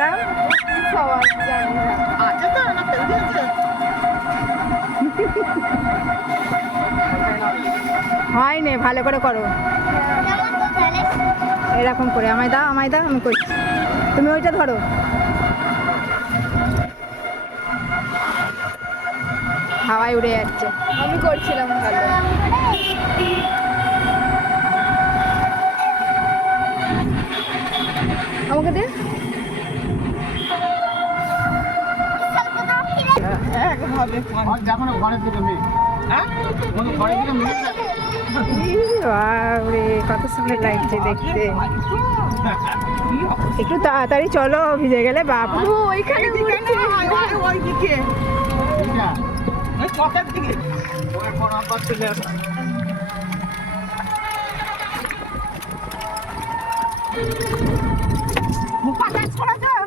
টাকা? হয়নি, ভালো করে করো এরকম করে। আমায় দাও, আমায় দাও, আমি করছি। তুমি ওইটা ধরো। হাওয়ায় উড়ে যাচ্ছে। আমি করছিলাম ভালো। আমাকে দে। বাপরে, কত সুন্দর লাগছে দেখতে। একটু তাড়াতাড়ি চলো, ভিজে গেলে বাপ। ওইখানে মুখ পাতা ছড়া দাও।